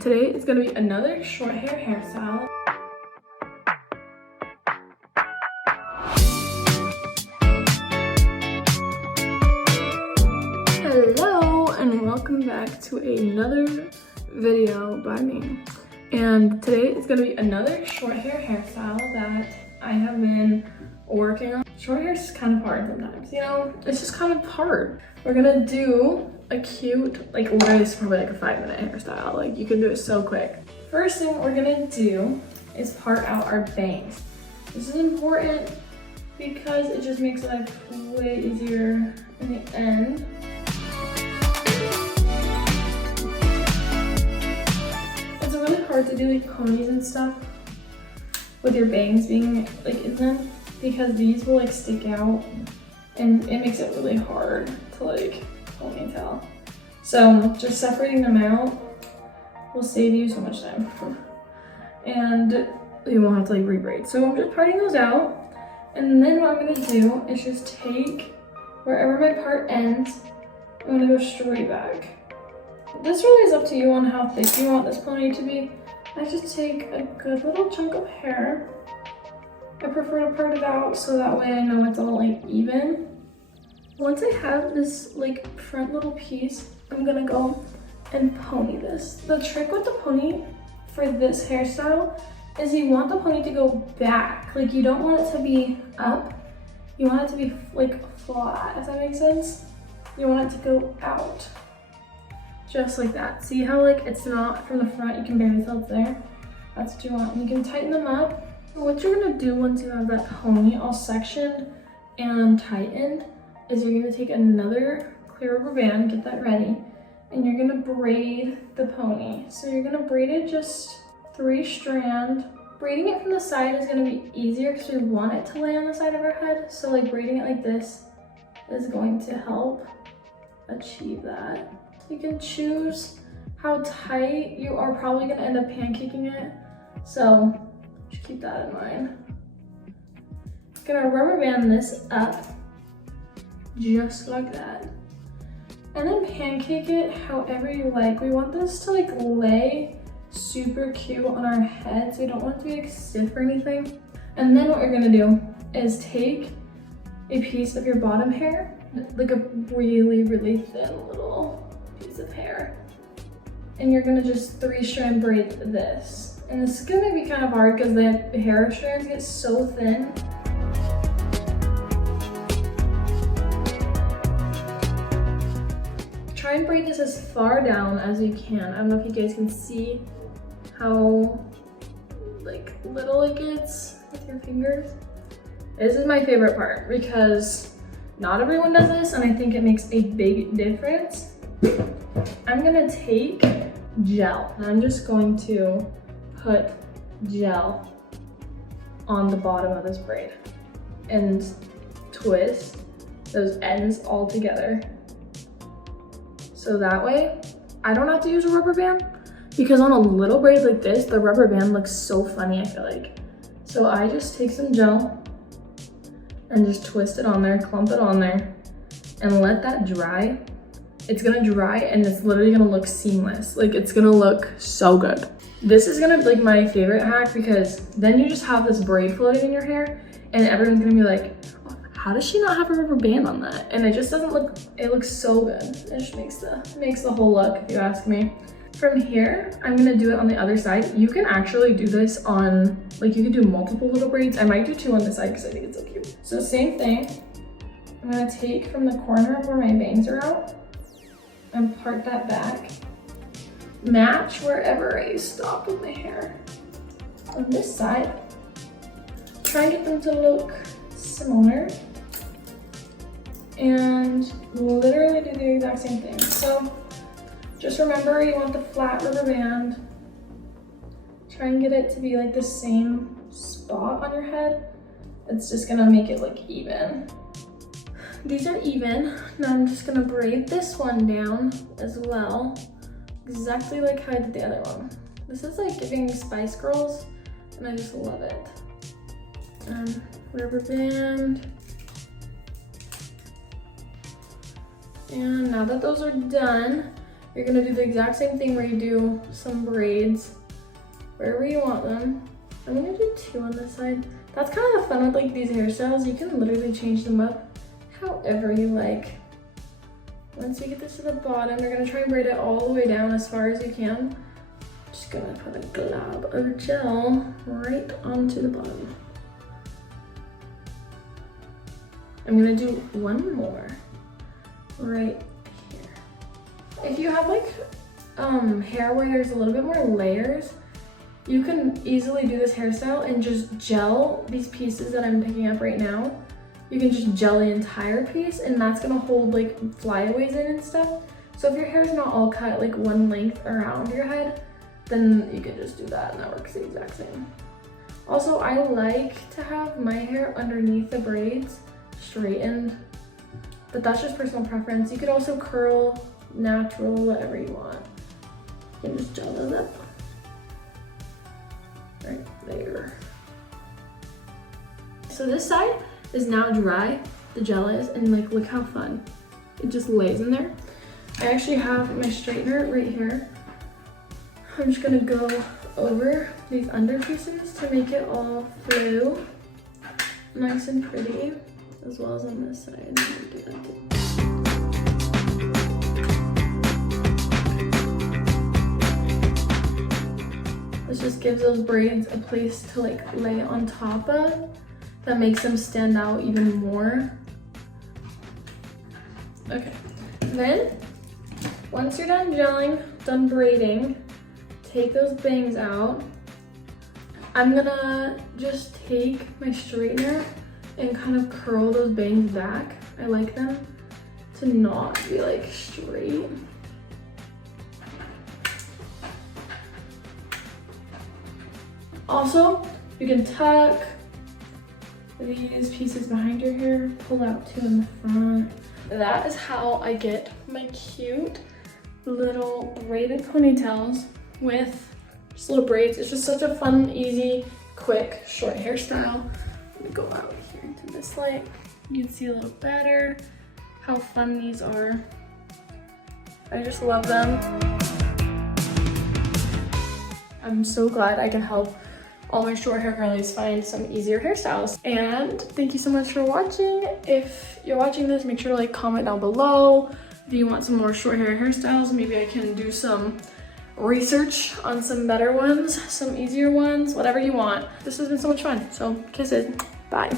Today is gonna be another short hair hairstyle. Hello and welcome back to another video by me. And today is gonna be another short hair hairstyle that I have been working on. Short hair is kind of hard sometimes, you know? It's just kind of hard. We're gonna do a cute, like literally it's probably like a 5-minute hairstyle. Like you can do it so quick. First thing we're gonna do is part out our bangs. This is important because it just makes life way easier in the end. It's really hard to do like ponies and stuff with your bangs being like in them because these will like stick out and it makes it really hard to like ponytail. So just separating them out will save you so much time and you won't have to like rebraid. So I'm just parting those out, and then what I'm gonna do is just take wherever my part ends, I'm gonna go straight back. This really is up to you on how thick you want this pony to be. I just take a good little chunk of hair. I prefer to part it out so that way I know it's all like even. Once I have this like front little piece, I'm gonna go and pony this. The trick with the pony for this hairstyle is you want the pony to go back. Like you don't want it to be up. You want it to be like flat, if that makes sense. You want it to go out. Just like that. See how like it's not from the front, you can barely tell it's there? That's what you want. You can tighten them up. What you're gonna do once you have that pony all sectioned and tightened is you're gonna take another clear rubber band, get that ready, and you're gonna braid the pony. So you're gonna braid it just 3 strand. Braiding it from the side is gonna be easier because we want it to lay on the side of our head. So like braiding it like this is going to help achieve that. You can choose how tight. You are probably gonna end up pancaking it. So just keep that in mind. Gonna rubber band this up just like that. And then pancake it however you like. We want this to like lay super cute on our head, so we don't want it to be like stiff or anything. And then what you're gonna do is take a piece of your bottom hair, like a really, really thin little piece of hair, and you're gonna just 3 strand braid this. And this is gonna be kind of hard because the hair strands get so thin. Try and braid this as far down as you can. I don't know if you guys can see how like little it gets with your fingers. This is my favorite part because not everyone does this, and I think it makes a big difference. I'm gonna take gel, and I'm just going to put gel on the bottom of this braid and twist those ends all together. So that way, I don't have to use a rubber band because on a little braid like this, the rubber band looks so funny, I feel like. So I just take some gel and just twist it on there, clump it on there, and let that dry. It's gonna dry and it's literally gonna look seamless. Like it's gonna look so good. This is gonna be like my favorite hack because then you just have this braid floating in your hair and everyone's gonna be like, how does she not have a rubber band on that? And it just doesn't look, it looks so good. It just makes the whole look, if you ask me. From here, I'm gonna do it on the other side. You can actually do this on, like you could do multiple little braids. I might do 2 on this side because I think it's so cute. So same thing, I'm gonna take from the corner of where my bangs are out and part that back. Match wherever I stop with my hair. On this side, try and get them to look similar. And literally do the exact same thing. So just remember you want the flat rubber band. Try and get it to be like the same spot on your head. It's just gonna make it look even. These are even. Now I'm just gonna braid this one down as well. Exactly like how I did the other one. This is like giving Spice Girls and I just love it. Rubber band. And now that those are done, you're gonna do the exact same thing where you do some braids wherever you want them. I'm gonna do 2 on this side. That's kind of the fun with like these hairstyles. You can literally change them up however you like. Once you get this to the bottom, you're gonna try and braid it all the way down as far as you can. Just gonna put a glob of gel right onto the bottom. I'm gonna do 1 more right here. If you have like hair where there's a little bit more layers, you can easily do this hairstyle and just gel these pieces that I'm picking up right now. You can just gel the entire piece, and that's gonna hold like flyaways in and stuff. So if your hair is not all cut like one length around your head, then you can just do that and that works the exact same. Also, I like to have my hair underneath the braids straightened, but that's just personal preference. You could also curl, natural, whatever you want. You can just gel those up. Right there. So this side is now dry, the gel is, and like look how fun. It just lays in there. I actually have my straightener right here. I'm just gonna go over these under pieces to make it all flow nice and pretty, as well as on this side. This just gives those braids a place to like lay on top of that makes them stand out even more. Okay, then once you're done gelling, done braiding, take those bangs out. I'm gonna just take my straightener and kind of curl those bangs back. I like them to not be like straight. Also, you can tuck these pieces behind your hair, pull out 2 in the front. That is how I get my cute little braided ponytails with just little braids. It's just such a fun, easy, quick, short hairstyle. Let me go out here into this light. You can see a little better how fun these are. I just love them. I'm so glad I can help all my short hair girlies find some easier hairstyles. And thank you so much for watching. If you're watching this, make sure to like comment down below if you want some more short hair hairstyles. Maybe I can do some research on some better ones, some easier ones, whatever you want. This has been so much fun. So kisses, bye.